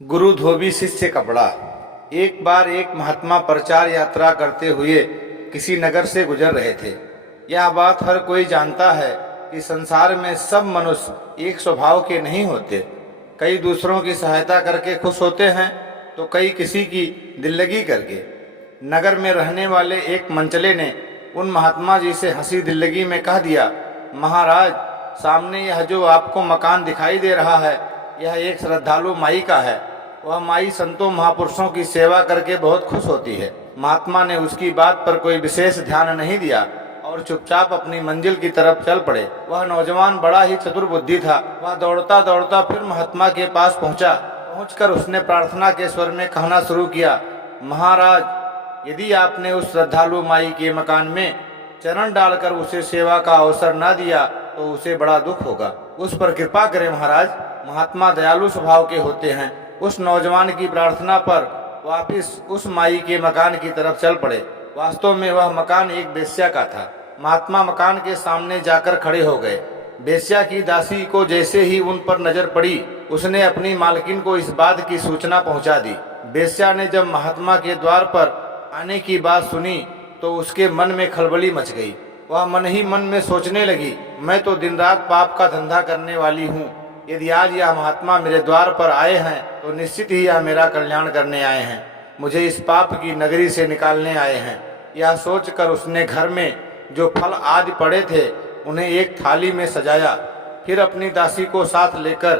गुरु धोबी शिष्य कपड़ा। एक बार एक महात्मा प्रचार यात्रा करते हुए किसी नगर से गुजर रहे थे। यह बात हर कोई जानता है कि संसार में सब मनुष्य एक स्वभाव के नहीं होते। कई दूसरों की सहायता करके खुश होते हैं तो कई किसी की दिल्लगी करके। नगर में रहने वाले एक मंचले ने उन महात्मा जी से हंसी दिल्लगी में कह दिया, महाराज, सामने यह जो आपको मकान दिखाई दे रहा है, यह एक श्रद्धालु माई का है। वह माई संतों महापुरुषों की सेवा करके बहुत खुश होती है। महात्मा ने उसकी बात पर कोई विशेष ध्यान नहीं दिया और चुपचाप अपनी मंजिल की तरफ चल पड़े। वह नौजवान बड़ा ही चतुर बुद्धि था। वह दौड़ता दौड़ता फिर महात्मा के पास पहुंचा। पहुंचकर उसने प्रार्थना के स्वर में कहना शुरू किया, महाराज, यदि आपने उस श्रद्धालु माई के मकान में चरण डालकर उसे सेवा का अवसर न दिया तो उसे बड़ा दुख होगा। उस पर कृपा करें महाराज। महात्मा दयालु स्वभाव के होते हैं। उस नौजवान की प्रार्थना पर वापिस उस माई के मकान की तरफ चल पड़े। वास्तव में वह मकान एक बेश्या का था। महात्मा मकान के सामने जाकर खड़े हो गए। बेश्या की दासी को जैसे ही उन पर नजर पड़ी, उसने अपनी मालकिन को इस बात की सूचना पहुंचा दी। बेश्या ने जब महात्मा के द्वार पर आने की बात सुनी तो उसके मन में खलबली मच गई। वह मन ही मन में सोचने लगी, मैं तो दिन रात पाप का धंधा करने वाली हूँ। यदि आज यह महात्मा मेरे द्वार पर आए हैं तो निश्चित ही यह मेरा कल्याण करने आए हैं, मुझे इस पाप की नगरी से निकालने आए हैं। यह सोचकर उसने घर में जो फल आदि पड़े थे उन्हें एक थाली में सजाया। फिर अपनी दासी को साथ लेकर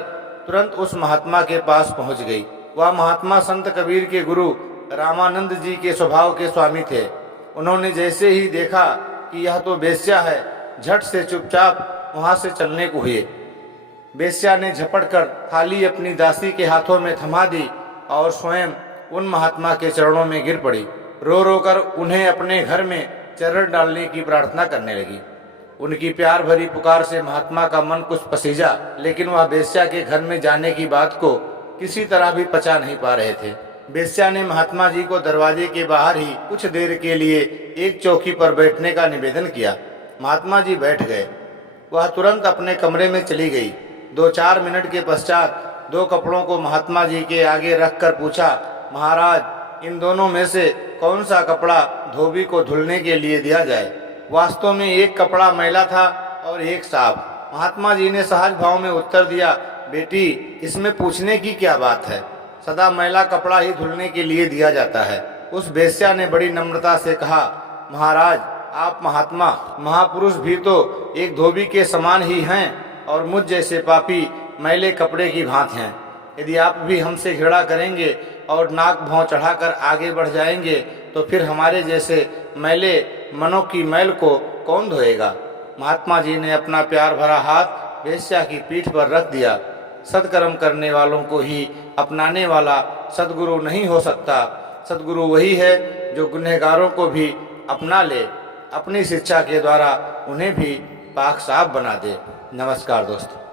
तुरंत उस महात्मा के पास पहुंच गई। वह महात्मा संत कबीर के गुरु रामानंद जी के स्वभाव के स्वामी थे। उन्होंने जैसे ही देखा कि यह तो बेश्या है, झट से चुपचाप वहां से चलने को हुए। बेश्या ने झपट कर थाली अपनी दासी के हाथों में थमा दी और स्वयं उन महात्मा के चरणों में गिर पड़ी। रो रो कर उन्हें अपने घर में चरण डालने की प्रार्थना करने लगी। उनकी प्यार भरी पुकार से महात्मा का मन कुछ पसीजा, लेकिन वह बेश्या के घर में जाने की बात को किसी तरह भी पचा नहीं पा रहे थे। बेश्या ने महात्मा जी को दरवाजे के बाहर ही कुछ देर के लिए एक चौकी पर बैठने का निवेदन किया। महात्मा जी बैठ गए। वह तुरंत अपने कमरे में चली गई। 2-4 मिनट के पश्चात 2 कपड़ों को महात्मा जी के आगे रखकर पूछा, महाराज, इन दोनों में से कौन सा कपड़ा धोबी को धुलने के लिए दिया जाए? वास्तव में एक कपड़ा मैला था और एक साफ। महात्मा जी ने सहज भाव में उत्तर दिया, बेटी, इसमें पूछने की क्या बात है, सदा मैला कपड़ा ही धुलने के लिए दिया जाता है। उस बेश्या ने बड़ी नम्रता से कहा, महाराज, आप महात्मा महापुरुष भी तो एक धोबी के समान ही हैं और मुझ जैसे पापी मैले कपड़े की भांति हैं। यदि आप भी हमसे घृणा करेंगे और नाक भौं चढ़ाकर आगे बढ़ जाएंगे तो फिर हमारे जैसे मैले मनों की मैल को कौन धोएगा? महात्मा जी ने अपना प्यार भरा हाथ बेश्या की पीठ पर रख दिया। सत्कर्म करने वालों को ही अपनाने वाला सद्गुरु नहीं हो सकता। सद्गुरु वही है जो गुनहगारों को भी अपना ले, अपनी शिक्षा के द्वारा उन्हें भी पाक साफ बना दे। नमस्कार दोस्तों।